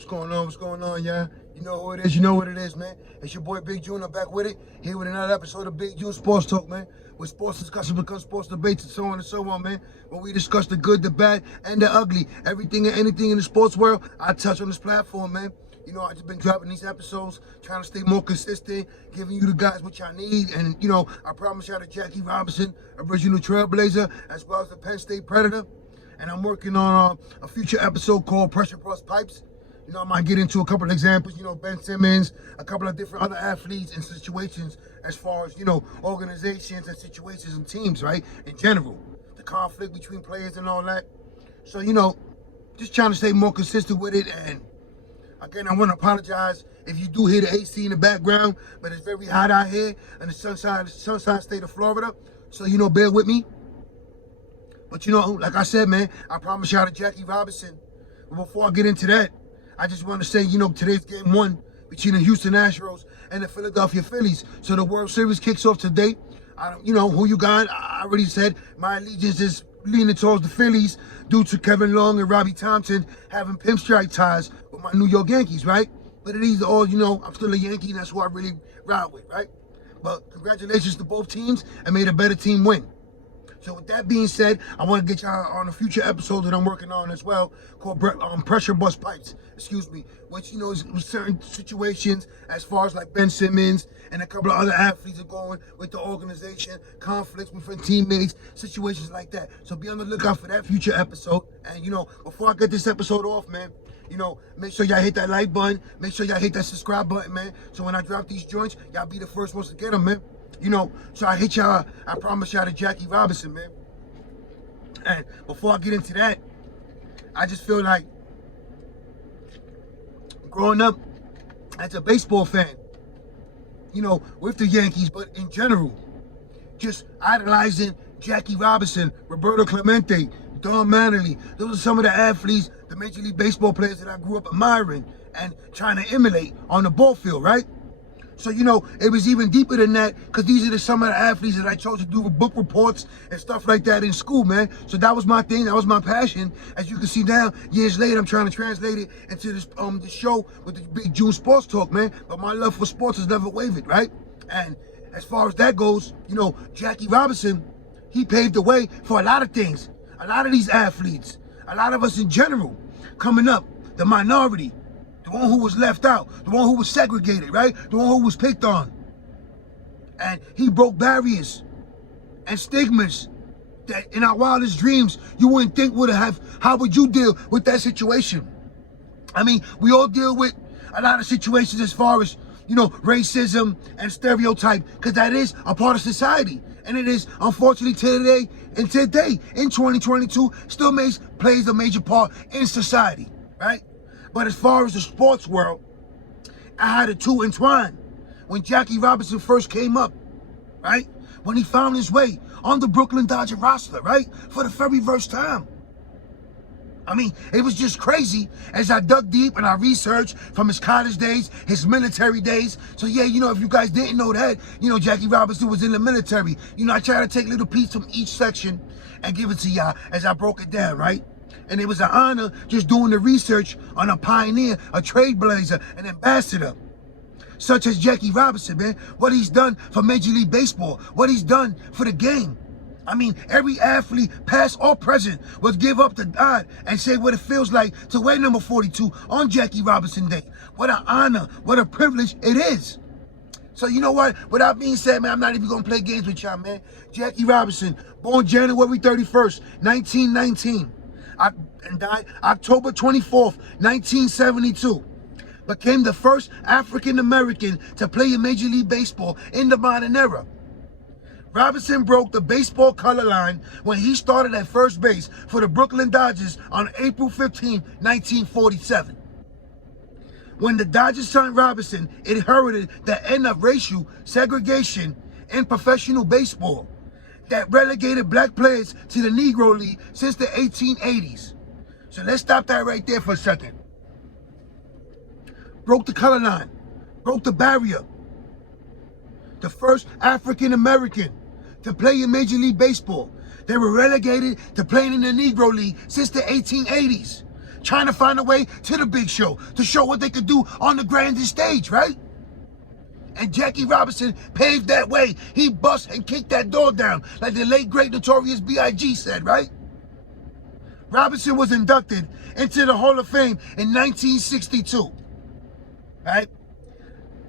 What's going on? What's going on, y'all? You know who it is. You know what it is, man. It's your boy Big June. I'm back with it. Here with another episode of Big June Sports Talk, man. Where sports discussion becomes sports debates and so on and so on, man. Where we discuss the good, the bad, and the ugly. Everything and anything in the sports world, I touch on this platform, man. You know, I've just been dropping these episodes, trying to stay more consistent, giving you the guys what y'all need. And, you know, I promise y'all that Jackie Robinson, original Trailblazer, as well as the Penn State Predator. And I'm working on a future episode called Pressure Plus Pipes. You know, I might get into a couple of examples, you know, Ben Simmons, a couple of different other athletes and situations as far as, you know, organizations and situations and teams, right? In general, the conflict between players and all that. So, you know, just trying to stay more consistent with it. And again, I want to apologize if you do hear the AC in the background, but it's very hot out here in the sunshine state of Florida. So, you know, bear with me. But, you know, like I said, man, I promise y'all to Jackie Robinson. But before I get into that, I just want to say, you know, today's game one between the Houston Astros and the Philadelphia Phillies. So the World Series kicks off today. You know, who you got? I already said my allegiance is leaning towards the Phillies due to Kevin Long and Robbie Thompson having pinstripe ties with my New York Yankees, right? But it is all, you know, I'm still a Yankee, and that's who I really ride with, right? But congratulations to both teams, and may the better team win. So with that being said, I want to get y'all on a future episode that I'm working on as well, called Pressure Plus Pipes, which, you know, is certain situations as far as like Ben Simmons and a couple of other athletes are going with the organization, conflicts with teammates, situations like that. So be on the lookout for that future episode. And, you know, before I get this episode off, man, you know, make sure y'all hit that like button, make sure y'all hit that subscribe button, man. So when I drop these joints, y'all be the first ones to get them, man. You know, so I hit y'all, I promise y'all to Jackie Robinson, man. And before I get into that, I just feel like growing up as a baseball fan, you know, with the Yankees, but in general, just idolizing Jackie Robinson, Roberto Clemente, Don Mattingly. Those are some of the athletes, the Major League Baseball players that I grew up admiring and trying to emulate on the ball field, right? So, you know, it was even deeper than that, because these are some of the athletes that I chose to do with book reports and stuff like that in school, man. So that was my thing. That was my passion. As you can see now, years later, I'm trying to translate it into this show with the Big June Sports Talk, man. But my love for sports has never wavered, right? And as far as that goes, you know, Jackie Robinson, he paved the way for a lot of things. A lot of these athletes, a lot of us in general, coming up, the minority, the one who was left out, the one who was segregated, right? The one who was picked on. And he broke barriers and stigmas that in our wildest dreams you wouldn't think would have. How would you deal with that situation? I mean, we all deal with a lot of situations as far as, you know, racism and stereotype, because that is a part of society. And it is, unfortunately, today in 2022, still plays a major part in society, right? But as far as the sports world, I had the two entwined. When Jackie Robinson first came up, right? When he found his way on the Brooklyn Dodger roster, right? For the very first time. I mean, it was just crazy as I dug deep and I researched from his college days, his military days. So yeah, you know, if you guys didn't know that, you know, Jackie Robinson was in the military. You know, I try to take little pieces from each section and give it to y'all as I broke it down, right? And it was an honor just doing the research on a pioneer, a trailblazer, an ambassador, such as Jackie Robinson, man. What he's done for Major League Baseball, what he's done for the game. I mean, every athlete, past or present, would give up the nod and say what it feels like to wear number 42 on Jackie Robinson Day. What an honor, what a privilege it is. So you know what? With that being said, man, I'm not even going to play games with y'all, man. Jackie Robinson, born January 31st, 1919. And died October 24th, 1972. Became the first African-American to play in Major League Baseball in the modern era. Robinson broke the baseball color line when he started at first base for the Brooklyn Dodgers on April 15, 1947. When the Dodgers signed Robinson, it inherited the end of racial segregation in professional baseball that relegated black players to the Negro League since the 1880s. So let's stop that right there for a second. Broke the color line, broke the barrier. The first African American to play in Major League Baseball. They were relegated to playing in the Negro League since the 1880s. trying to find a way to the big show, to show what they could do on the grandest stage, right? And Jackie Robinson paved that way. He bust and kicked that door down, like the late, great, notorious B.I.G. said, right? Robinson was inducted into the Hall of Fame in 1962, right?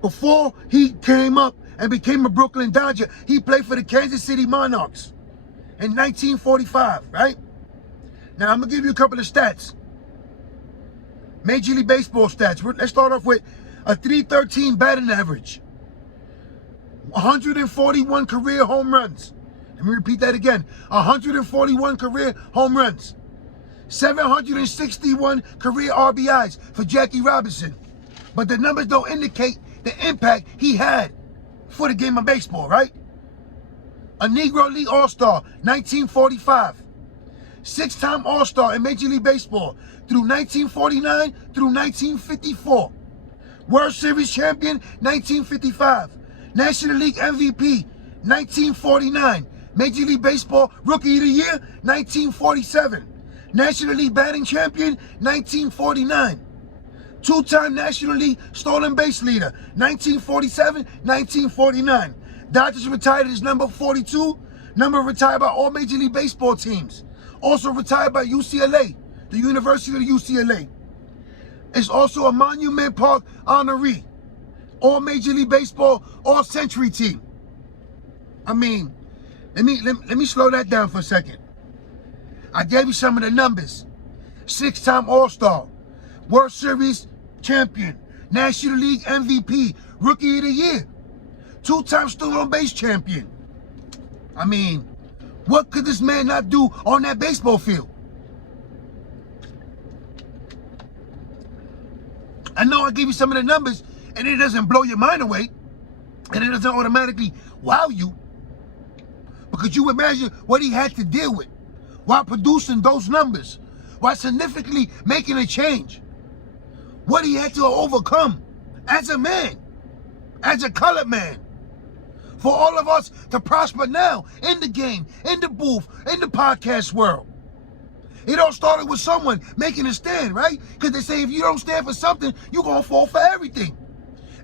Before he came up and became a Brooklyn Dodger, he played for the Kansas City Monarchs in 1945, right? Now, I'm going to give you a couple of stats. Major League Baseball stats. Let's start off with a .313 batting average. 141 career home runs. Let me repeat that again. 141 career home runs. 761 career RBIs for Jackie Robinson. But the numbers don't indicate the impact he had for the game of baseball, right? A Negro League All-Star, 1945. Six-time All-Star in Major League Baseball through 1949 through 1954. World Series champion, 1955. National League MVP, 1949. Major League Baseball Rookie of the Year, 1947. National League batting champion, 1949. Two-time National League stolen base leader, 1947, 1949. Dodgers retired his number 42, number retired by all Major League Baseball teams. Also retired by UCLA, the University of UCLA. Is also a Monument Park honoree. All Major League Baseball, all Century team. I mean, let me slow that down for a second. I gave you some of the numbers. Six-time All-Star, World Series champion, National League MVP, Rookie of the Year, two-time stolen base champion. I mean, what could this man not do on that baseball field? I know I gave you some of the numbers, and it doesn't blow your mind away, and it doesn't automatically wow you, because you imagine what he had to deal with while producing those numbers, while significantly making a change, what he had to overcome as a man, as a colored man, for all of us to prosper now in the game, in the booth, in the podcast world. It all started with someone making a stand, right? Because they say if you don't stand for something, you're going to fall for everything.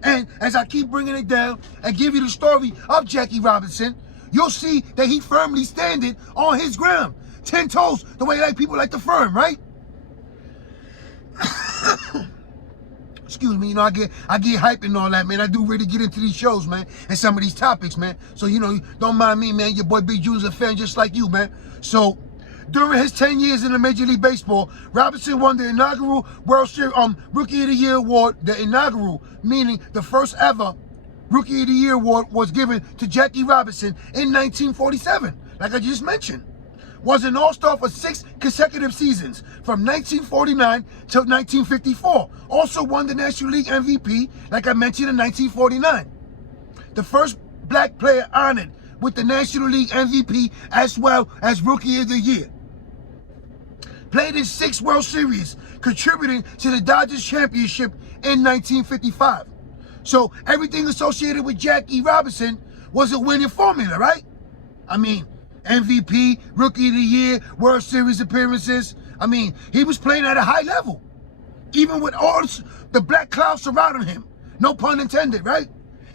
And as I keep bringing it down and give you the story of Jackie Robinson, you'll see that he firmly standing on his ground. 10 toes, the way like people like to firm, right? Excuse me, you know, I get hype and all that, man. I do really get into these shows, man, and some of these topics, man. So, you know, don't mind me, man. Your boy Big Junior's a fan just like you, man. So, during his 10 years in the Major League Baseball, Robinson won the inaugural World Series Rookie of the Year award. The inaugural, meaning the first ever Rookie of the Year award, was given to Jackie Robinson in 1947, like I just mentioned. Was an All-Star for 6 consecutive seasons, from 1949 till 1954. Also won the National League MVP, like I mentioned, in 1949. The first black player honored with the National League MVP as well as Rookie of the Year. Played in 6 World Series, contributing to the Dodgers championship in 1955. So everything associated with Jackie Robinson was a winning formula, right? I mean, MVP, Rookie of the Year, World Series appearances. I mean, he was playing at a high level, even with all the black clouds surrounding him. No pun intended, right?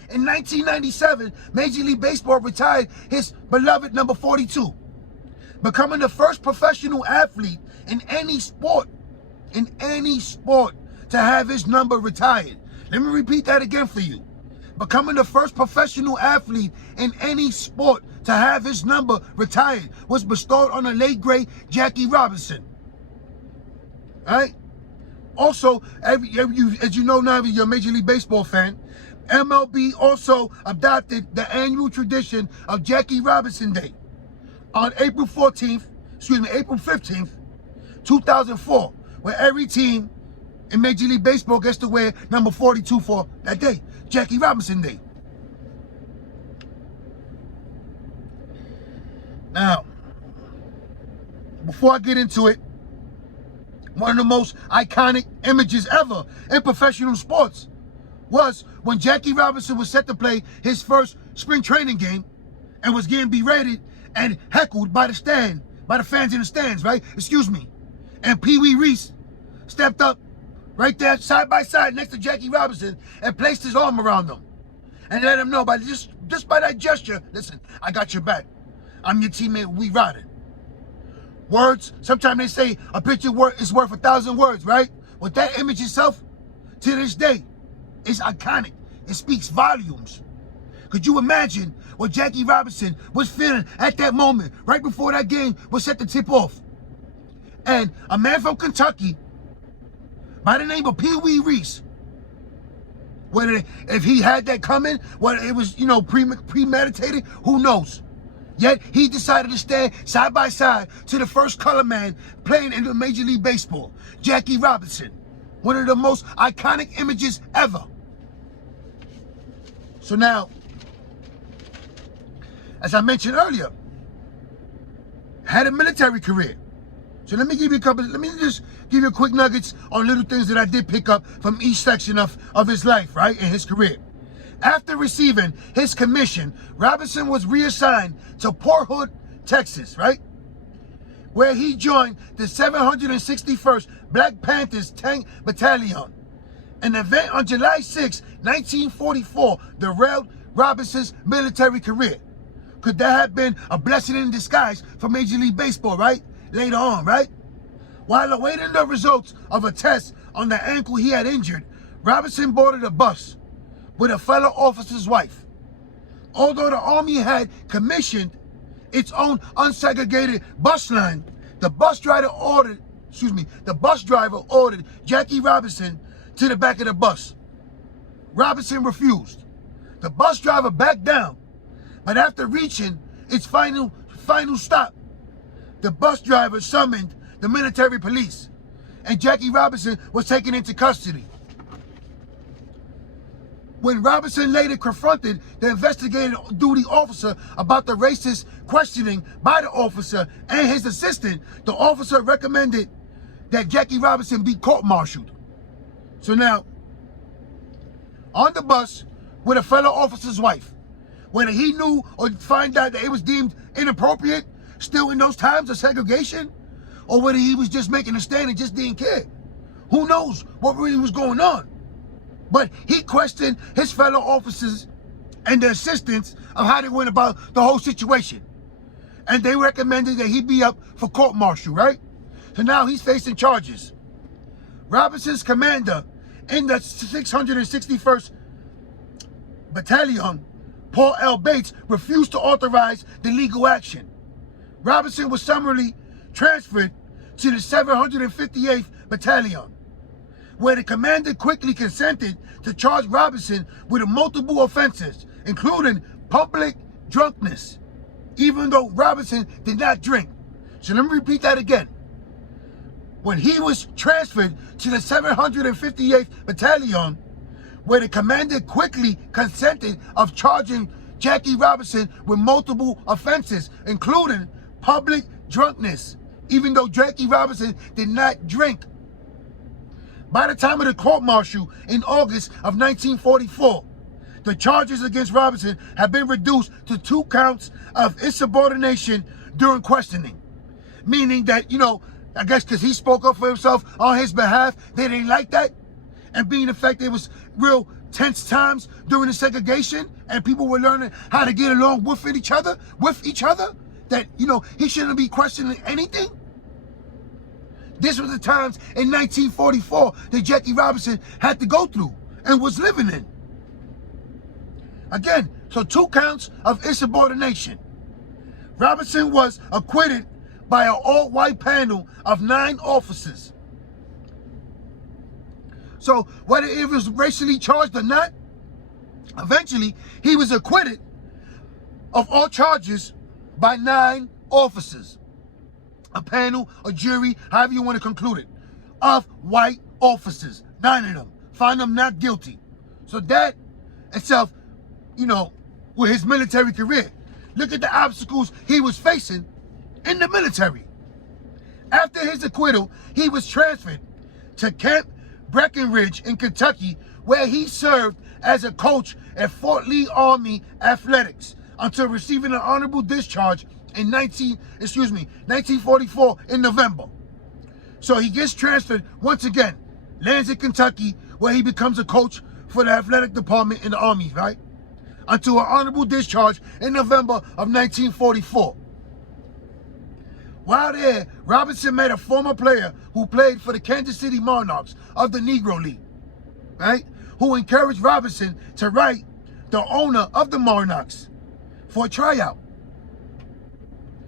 In 1997, Major League Baseball retired his beloved number 42, becoming the first professional athlete in any sport, to have his number retired. Let me repeat that again for you. Becoming the first professional athlete in any sport to have his number retired was bestowed on the late great Jackie Robinson. All right? Also, as you know now, you're a Major League Baseball fan, MLB also adopted the annual tradition of Jackie Robinson Day on April 15th, 2004, where every team in Major League Baseball gets to wear number 42 for that day, Jackie Robinson Day. Now, before I get into it, one of the most iconic images ever in professional sports was when Jackie Robinson was set to play his first spring training game and was getting berated and heckled by the fans in the stands, right? Excuse me. And Pee Wee Reese stepped up right there side by side next to Jackie Robinson and placed his arm around them and let him know by just by that gesture, listen, I got your back. I'm your teammate, we riding. Words, sometimes they say a picture is worth 1,000 words, right? Well, that image itself, to this day, is iconic. It speaks volumes. Could you imagine what Jackie Robinson was feeling at that moment, right before that game was set to tip off? And a man from Kentucky, by the name of Pee Wee Reese, whether if he had that coming, whether it was, premeditated, who knows? Yet he decided to stand side by side to the first color man playing in the Major League Baseball, Jackie Robinson. One of the most iconic images ever. So now, as I mentioned earlier, had a military career. So let me just give you a quick nuggets on little things that I did pick up from each section of his life, right, in his career. After receiving his commission, Robinson was reassigned to Port Hood, Texas, right, where he joined the 761st Black Panthers Tank Battalion. An event on July 6, 1944 derailed Robinson's military career. Could that have been a blessing in disguise for Major League Baseball, right? Later on, right? While awaiting the results of a test on the ankle he had injured, Robinson boarded a bus with a fellow officer's wife. Although the Army had commissioned its own unsegregated bus line, the bus driver ordered Jackie Robinson to the back of the bus. Robinson refused. The bus driver backed down, but after reaching its final stop, the bus driver summoned the military police, and Jackie Robinson was taken into custody. When Robinson later confronted the investigating duty officer about the racist questioning by the officer and his assistant, the officer recommended that Jackie Robinson be court-martialed. So now, on the bus with a fellow officer's wife, whether he knew or find out that it was deemed inappropriate, still in those times of segregation, or whether he was just making a stand and just didn't care. Who knows what really was going on? But he questioned his fellow officers and the assistants of how they went about the whole situation. And they recommended that he be up for court-martial, right? So now he's facing charges. Robinson's commander in the 661st Battalion, Paul L. Bates, refused to authorize the legal action. Robinson was summarily transferred to the 758th Battalion, where the commander quickly consented to charge Robinson with multiple offenses, including public drunkenness, even though Robinson did not drink. So let me repeat that again. When he was transferred to the 758th Battalion, where the commander quickly consented of charging Jackie Robinson with multiple offenses, including public drunkenness, even though Jackie Robinson did not drink. By the time of the court-martial in August of 1944, the charges against Robinson have been reduced to 2 counts of insubordination during questioning. Meaning that, I guess because he spoke up for himself on his behalf, they didn't like that. And being the fact that it was real tense times during the segregation and people were learning how to get along with each other, that, he shouldn't be questioning anything. This was the times in 1944 that Jackie Robinson had to go through and was living in. Again, so 2 counts of insubordination. Robinson was acquitted by an all-white panel of 9 officers. So whether it was racially charged or not, eventually he was acquitted of all charges by 9 officers. A panel, a jury, however you want to conclude it, of white officers, 9 of them, found them not guilty. So that itself, with his military career, look at the obstacles he was facing in the military. After his acquittal, he was transferred to Camp Breckinridge in Kentucky, where he served as a coach at Fort Lee Army Athletics until receiving an honorable discharge in 1944 in November. So he gets transferred once again, lands in Kentucky, where he becomes a coach for the athletic department in the Army, right? Until an honorable discharge in November of 1944. While there, Robinson met a former player who played for the Kansas City Monarchs of the Negro League, right? Who encouraged Robinson to write the owner of the Monarchs for a tryout.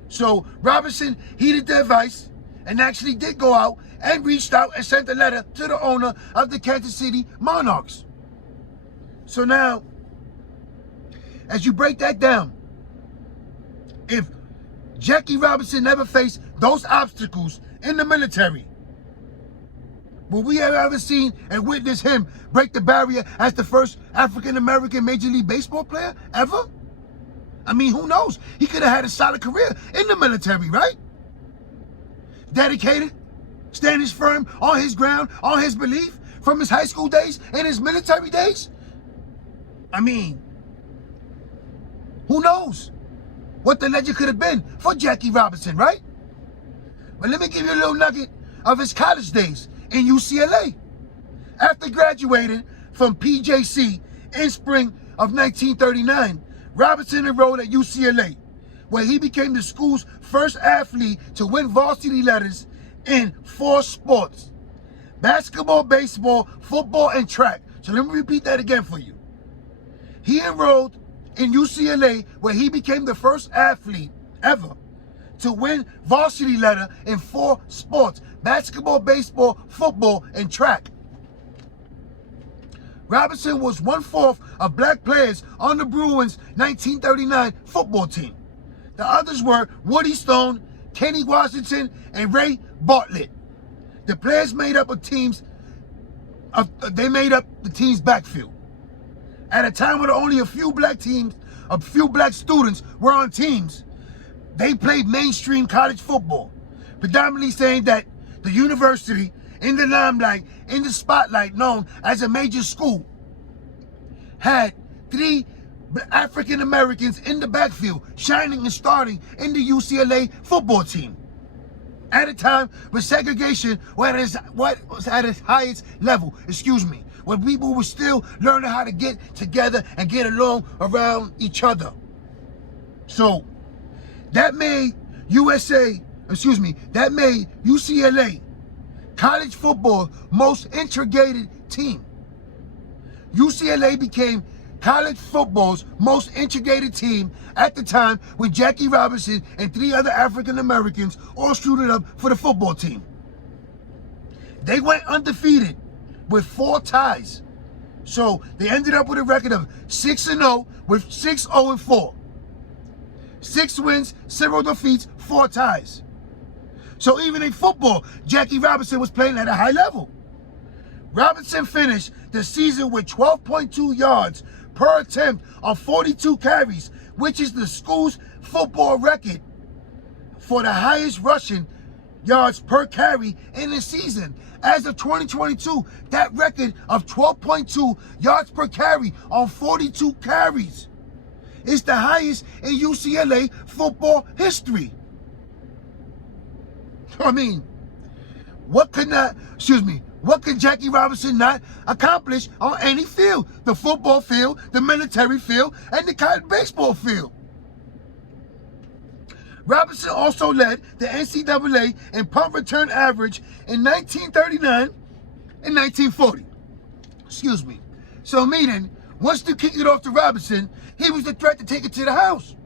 So Robinson heeded the advice and actually did go out and reached out and sent a letter to the owner of the Kansas City Monarchs. So now, as you break that down, if Jackie Robinson never faced those obstacles in the military, will we have ever seen and witnessed him break the barrier as the first African-American Major League Baseball player ever? I mean, who knows? He could have had a solid career in the military, right? Dedicated, standing firm on his ground, on his belief from his high school days and his military days. I mean, who knows what the legend could have been for Jackie Robinson, right? But let me give you a little nugget of his college days in UCLA. After graduating from PJC in spring of 1939, Robinson enrolled at UCLA, where he became the school's first athlete to win varsity letters in 4 sports: basketball, baseball, football, and track. So let me repeat that again for you. He enrolled in UCLA, where he became the first athlete ever to win varsity letter in 4 sports: basketball, baseball, football, and track. Robinson was 1/4 of black players on the Bruins' 1939 football team. The others were Woody Stone, Kenny Washington, and Ray Bartlett. The players made up the team's backfield. At a time when only a few black students were on teams, they played mainstream college football, predominantly saying that the university in the limelight, in the spotlight, known as a major school, had 3 African Americans in the backfield, shining and starting in the UCLA football team. At a time when segregation was at its highest level, when people were still learning how to get together and get along around each other. So that made UCLA college football most integrated team. UCLA became college football's most integrated team at the time when Jackie Robinson and 3 other African Americans all suited up for the football team. They went undefeated with 4 ties. So they ended up with a record of 6-0 with 6-0-4. 6 wins, 0 defeats, 4 ties. So even in football, Jackie Robinson was playing at a high level. Robinson finished the season with 12.2 yards per attempt on 42 carries, which is the school's football record for the highest rushing yards per carry in the season. As of 2022, that record of 12.2 yards per carry on 42 carries is the highest in UCLA football history. I mean, what could Jackie Robinson not accomplish on any field? The football field, the military field, and the college baseball field. Robinson also led the NCAA in punt return average in 1939 and 1940. So meaning, once they kicked it off to Robinson, he was the threat to take it to the house.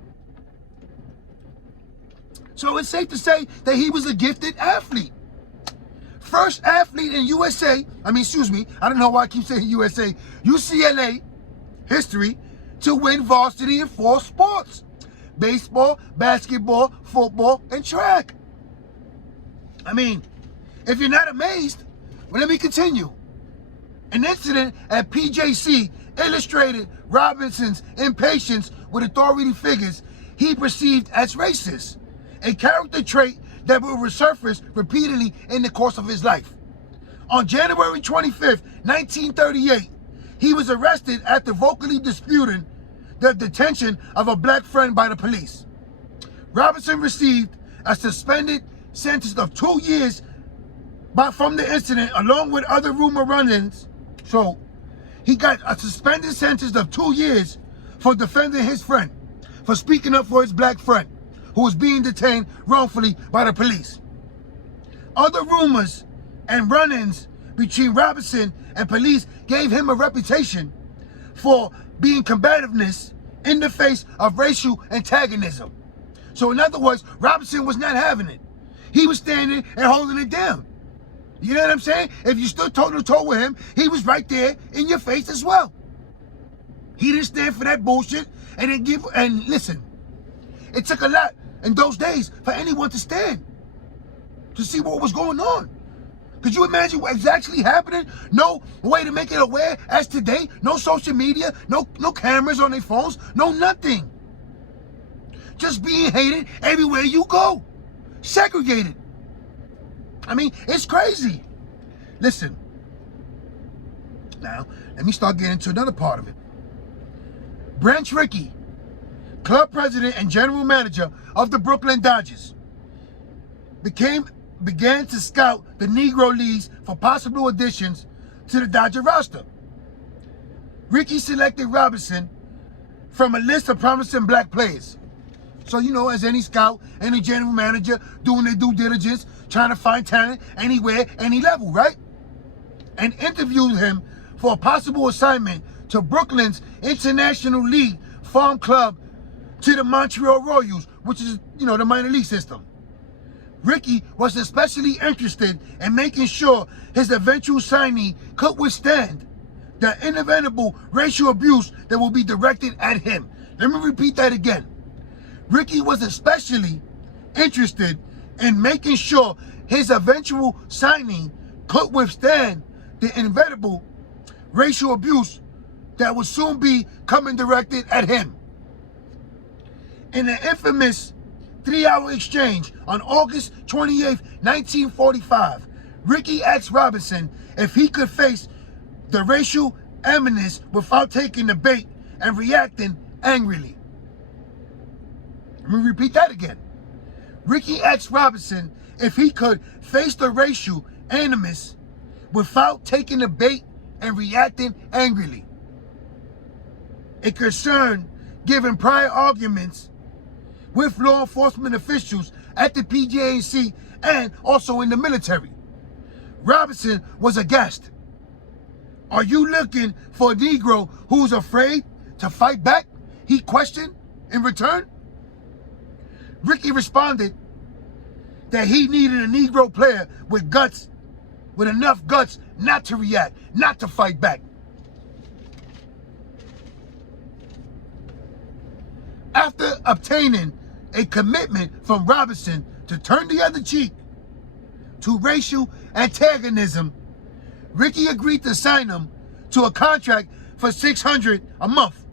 So it's safe to say that he was a gifted athlete. First athlete in I don't know why I keep saying USA, UCLA history to win varsity in 4 sports: baseball, basketball, football, and track. I mean, if you're not amazed, well, let me continue. An incident at PJC illustrated Robinson's impatience with authority figures he perceived as racist, a character trait that will resurface repeatedly in the course of his life. On January 25th, 1938, he was arrested after vocally disputing the detention of a black friend by the police. Robinson received a suspended sentence of 2 years but from the incident, along with other rumor run-ins, so he got a suspended sentence of 2 years for defending his friend, for speaking up for his black friend, who was being detained wrongfully by the police. Other rumors and run-ins between Robinson and police gave him a reputation for being combativeness in the face of racial antagonism. So in other words, Robinson was not having it. He was standing and holding it down. You know what I'm saying? If you stood toe to toe with him, he was right there in your face as well. He didn't stand for that bullshit and listen, it took a lot in those days for anyone to stand, to see what was going on. Could you imagine what's actually happening? No way to make it aware as today. No social media, no cameras on their phones, no nothing. Just being hated everywhere you go. Segregated. I mean, it's crazy. Listen. Now, let me start getting to another part of it. Branch Rickey, club president and general manager of the Brooklyn Dodgers, began to scout the Negro Leagues for possible additions to the Dodger roster. Rickey selected Robinson from a list of promising black players. So, you know, as any scout, any general manager doing their due diligence, trying to find talent anywhere, any level, right? And interviewed him for a possible assignment to Brooklyn's International League Farm Club to the Montreal Royals, which is, you know, the minor league system. Rickey was especially interested in making sure his eventual signee could withstand the inevitable racial abuse that will be directed at him. Let me repeat that again. Rickey was especially interested in making sure his eventual signee could withstand the inevitable racial abuse that would soon be coming directed at him. In an infamous 3-hour exchange on August 28, 1945, Rickey asked Robinson if he could face the racial animus without taking the bait and reacting angrily. Let me repeat that again. Rickey asked Robinson if he could face the racial animus without taking the bait and reacting angrily. A concern given prior arguments with law enforcement officials at the PJC and also in the military. Robinson was aghast. "Are you looking for a Negro who's afraid to fight back?" he questioned in return. Rickey responded that he needed a Negro player with guts, with enough guts not to react, not to fight back. After obtaining a commitment from Robinson to turn the other cheek to racial antagonism, Rickey agreed to sign him to a contract for $600 a month.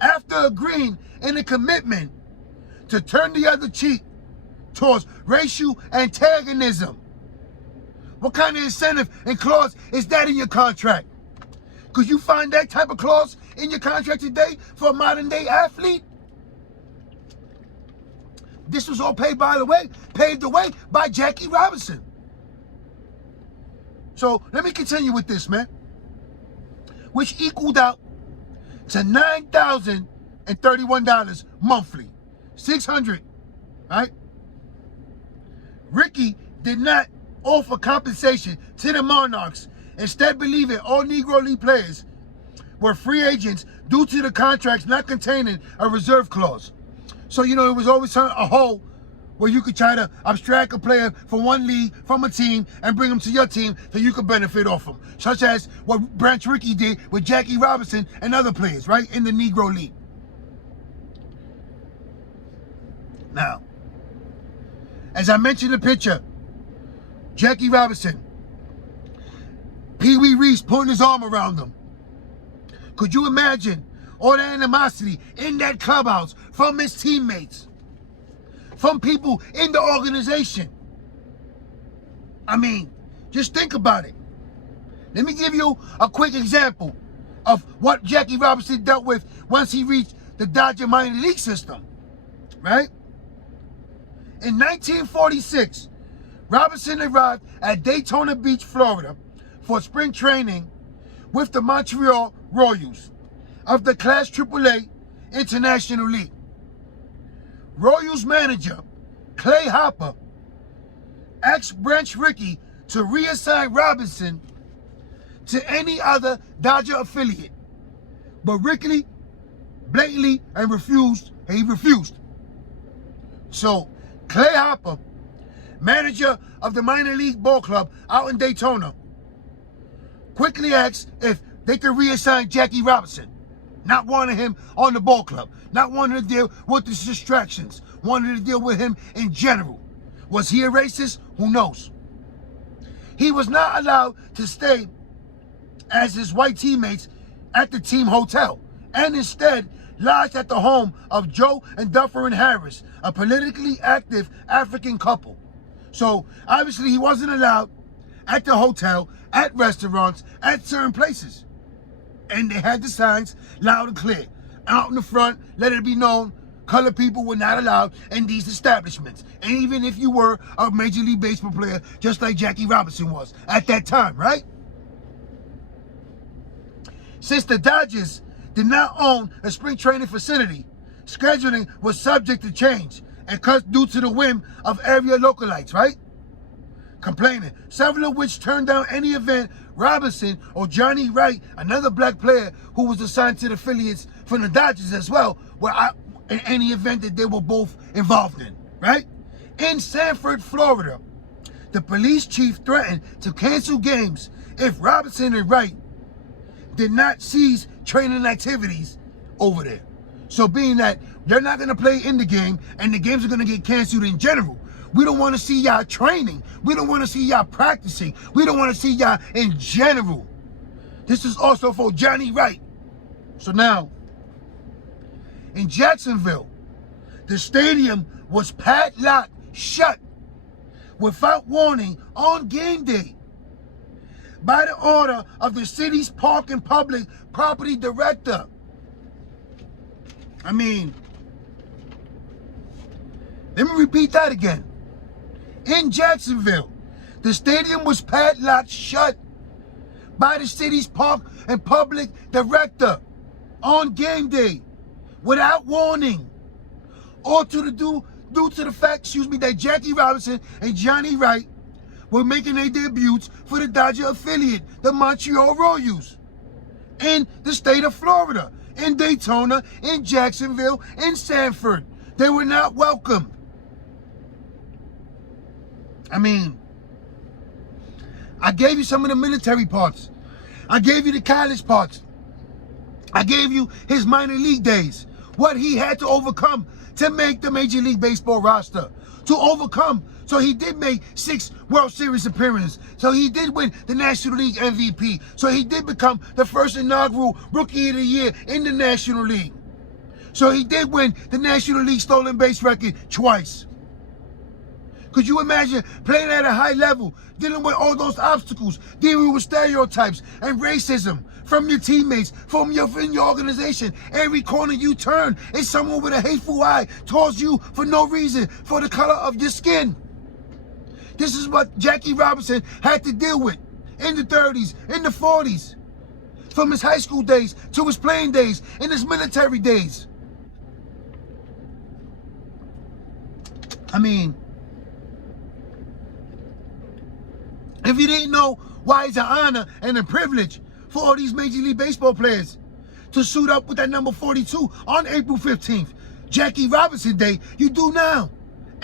After agreeing in a commitment to turn the other cheek towards racial antagonism, what kind of incentive and clause is that in your contract? Could you find that type of clause in your contract today for a modern day athlete? This was all paved the way by Jackie Robinson. So let me continue with this, man. Which equaled out to $9,031 monthly. $600, right? Rickey did not offer compensation to the Monarchs, instead believing all Negro League players were free agents due to the contracts not containing a reserve clause. So, you know, it was always a hole where you could try to abstract a player from one league, from a team, and bring them to your team so you could benefit off them. Such as what Branch Rickey did with Jackie Robinson and other players, right, in the Negro League. Now, as I mentioned in the picture, Jackie Robinson, Pee Wee Reese putting his arm around him. Could you imagine all the animosity in that clubhouse from his teammates, from people in the organization? I mean, just think about it. Let me give you a quick example of what Jackie Robinson dealt with once he reached the Dodger minor league system, right? In 1946, Robinson arrived at Daytona Beach, Florida for spring training with the Montreal Royals of the Class AAA International League. Royals manager Clay Hopper asked Branch Rickey to reassign Robinson to any other Dodger affiliate, but Rickey blatantly refused. So Clay Hopper, manager of the minor league ball club out in Daytona, quickly asked if they could reassign Jackie Robinson, not wanting him on the ball club, not wanting to deal with the distractions, wanting to deal with him in general. Was he a racist? Who knows? He was not allowed to stay as his white teammates at the team hotel, and instead lodged at the home of Joe and Dufferin Harris, a politically active African couple. So obviously he wasn't allowed at the hotel, at restaurants, at certain places. And they had the signs loud and clear. Out in the front, let it be known, colored people were not allowed in these establishments. And even if you were a Major League Baseball player, just like Jackie Robinson was at that time, right? Since the Dodgers did not own a spring training facility, scheduling was subject to change and cuts due to the whim of area localites, right? Complaining, several of which turned down any event Robinson or Johnny Wright, another black player who was assigned to the affiliates from the Dodgers as well, were in any event that they were both involved in, right? In Sanford, Florida, the police chief threatened to cancel games if Robinson and Wright did not cease training activities over there. So being that they're not going to play in the game and the games are going to get canceled in general, we don't want to see y'all training. We don't want to see y'all practicing. We don't want to see y'all in general. This is also for Johnny Wright. So now, in Jacksonville, the stadium was padlocked shut without warning on game day by the order of the city's park and public property director. I mean, let me repeat that again. In Jacksonville, the stadium was padlocked shut by the city's park and public director on game day without warning, or due to the fact, that Jackie Robinson and Johnny Wright were making their debuts for the Dodger affiliate, the Montreal Royals, in the state of Florida, in Daytona, in Jacksonville, in Sanford. They were not welcome. I mean, I gave you some of the military parts. I gave you the college parts. I gave you his minor league days, what he had to overcome to make the Major League Baseball roster, to overcome. So he did make 6 World Series appearances. So he did win the National League MVP. So he did become the first inaugural Rookie of the Year in the National League. So he did win the National League stolen base record twice. Could you imagine playing at a high level, dealing with all those obstacles, dealing with stereotypes and racism from your teammates, from your organization? Every corner you turn is someone with a hateful eye towards you for no reason, for the color of your skin. This is what Jackie Robinson had to deal with in the 30s, in the 40s, from his high school days to his playing days, in his military days. I mean, if you didn't know why it's an honor and a privilege for all these Major League Baseball players to suit up with that number 42 on April 15th, Jackie Robinson Day, you do now.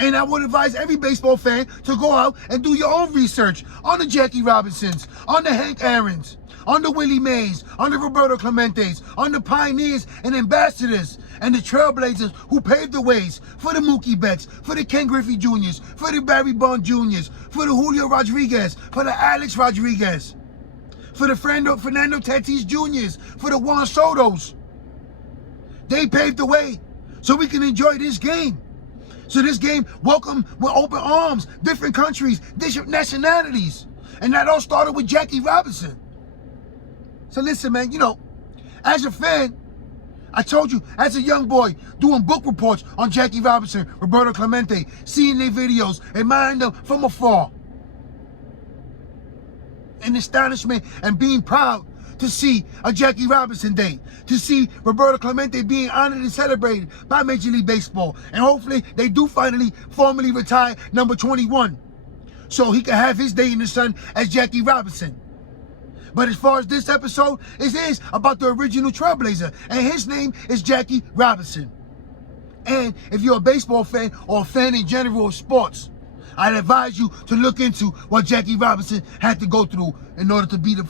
And I would advise every baseball fan to go out and do your own research on the Jackie Robinsons, on the Hank Aarons, on the Willie Mays, on the Roberto Clementes, on the pioneers and ambassadors and the trailblazers who paved the ways for the Mookie Betts, for the Ken Griffey Jr.'s, for the Barry Bonds Jr.'s, for the Julio Rodriguez, for the Alex Rodriguez, for the Fernando Tatis Jr.'s, for the Juan Sotos. They paved the way so we can enjoy this game. So this game welcomed with open arms different countries, different nationalities. And that all started with Jackie Robinson. So listen, man, as a fan, I told you, as a young boy, doing book reports on Jackie Robinson, Roberto Clemente, seeing their videos, admiring them from afar. in astonishment and being proud to see a Jackie Robinson Day, to see Roberto Clemente being honored and celebrated by Major League Baseball. And hopefully they do finally formally retire number 21, so he can have his day in the sun as Jackie Robinson. But as far as this episode, it is about the original Trailblazer, and his name is Jackie Robinson. And if you're a baseball fan or a fan in general of sports, I'd advise you to look into what Jackie Robinson had to go through in order to be the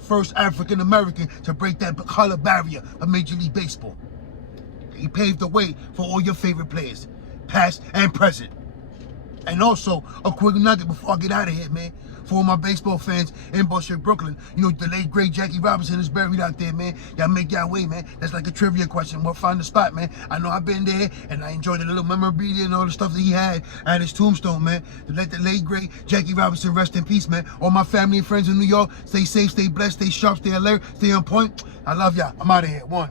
first African American to break that color barrier of Major League Baseball. He paved the way for all your favorite players, past and present. And also, a quick nugget before I get out of here, man. For all my baseball fans in Bullshit, Brooklyn, you know, the late, great Jackie Robinson is buried out there, man. Y'all make y'all way, man. That's like a trivia question. We'll find the spot, man. I know I've been there, and I enjoyed the little memorabilia and all the stuff that he had at his tombstone, man. To let the late, great Jackie Robinson rest in peace, man. All my family and friends in New York, stay safe, stay blessed, stay sharp, stay alert, stay on point. I love y'all. I'm out of here. One.